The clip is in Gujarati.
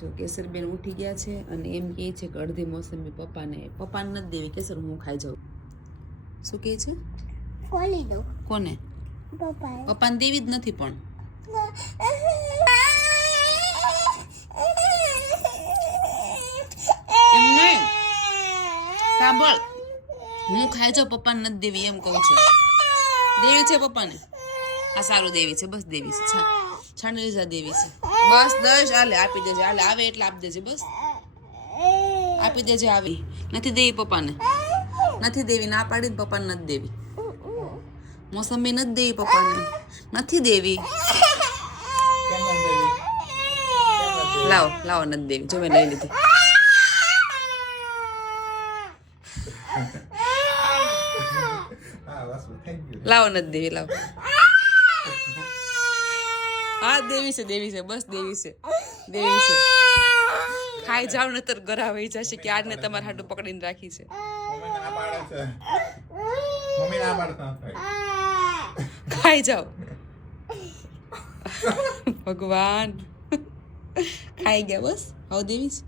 જો કેસરબેન ઉઠી ગયા છે અને એમ કહે છે કે અડધી મોસંબી પપ્પાને પપ્પાને નથી દેવી કેસર હું ખાઈ જાઉં. શું કહે છે? કોને? પપ્પાને દેવી જ નથી પણ. સાંભળ. હું ખાઈ જાઉં પપ્પાને નથી દેવી એમ કહું છું. દેવી છે પપ્પાને? આ સારું દેવી છે. બસ દેવી છે. છા. છાંડી લીધા દેવી છે. બસ દસ હાલે આપી દેજે હાલે આવે એટલે આપી દેજે બસ. આપી દેજે આવી. નથી દેવી પપ્પાને. નથી દેવી ના પાડી પપ્પાને નથી દેવી. મોસંબી નથી દેવી પપ્પાને. નથી દેવી? લાવો લાવો નથી દેવી. જો મેં લઈ લીધી. લાવો નથી દેવી લાવો. હા દેવી છે દેવી છે બસ દેવી છે. દેવી છે. ખાઈ જાવ નતર ગરા વહી જશે કે આજને તમારે હાટું પકડીને રાખી છે. ખાઈ જાઓ ભગવાન. ખાઈ ગયા બસ. હવે દેવી છે.